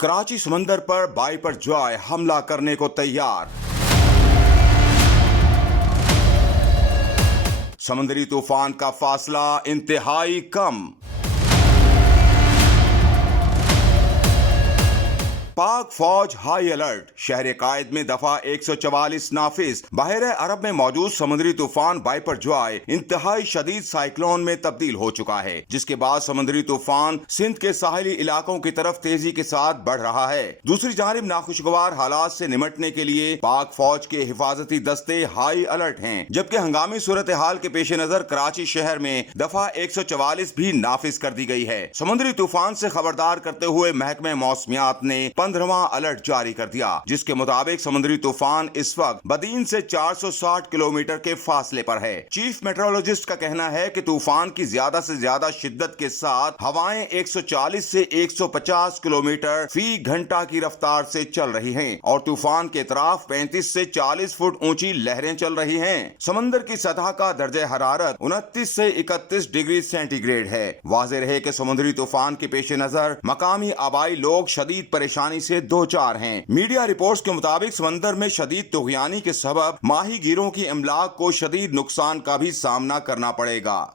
کراچی سمندر پر بائپر جوائے حملہ کرنے کو تیار۔ سمندری طوفان کا فاصلہ انتہائی کم۔ پاک فوج ہائی الرٹ، شہر قائد میں دفعہ 144 نافذ۔ بحیرہ عرب میں موجود سمندری طوفان بائپر جوائے انتہائی شدید سائیکلون میں تبدیل ہو چکا ہے، جس کے بعد سمندری طوفان سندھ کے ساحلی علاقوں کی طرف تیزی کے ساتھ بڑھ رہا ہے۔ دوسری جانب ناخوشگوار حالات سے نمٹنے کے لیے پاک فوج کے حفاظتی دستے ہائی الرٹ ہیں، جبکہ ہنگامی صورتحال کے پیش نظر کراچی شہر میں دفعہ 144 بھی نافذ کر دی گئی ہے۔ سمندری طوفان سے خبردار کرتے ہوئے محکمہ موسمیات نے 15واں الرٹ جاری کر دیا، جس کے مطابق سمندری طوفان اس وقت بدین سے 460 کلومیٹر کے فاصلے پر ہے۔ چیف میٹرولوجسٹ کا کہنا ہے کہ طوفان کی زیادہ سے زیادہ شدت کے ساتھ ہوائیں 140 سے 150 کلومیٹر فی گھنٹہ کی رفتار سے چل رہی ہیں اور طوفان کے اطراف 35 سے 40 فٹ اونچی لہریں چل رہی ہیں۔ سمندر کی سطح کا درجہ حرارت 29 سے 31 ڈگری سینٹی گریڈ ہے۔ واضح رہے کہ سمندری طوفان کے پیش نظر مقامی آبائی لوگ شدید پریشانی سے دو چار ہیں۔ میڈیا رپورٹس کے مطابق سمندر میں شدید طغیانی کے سبب ماہی گیروں کی املاک کو شدید نقصان کا بھی سامنا کرنا پڑے گا۔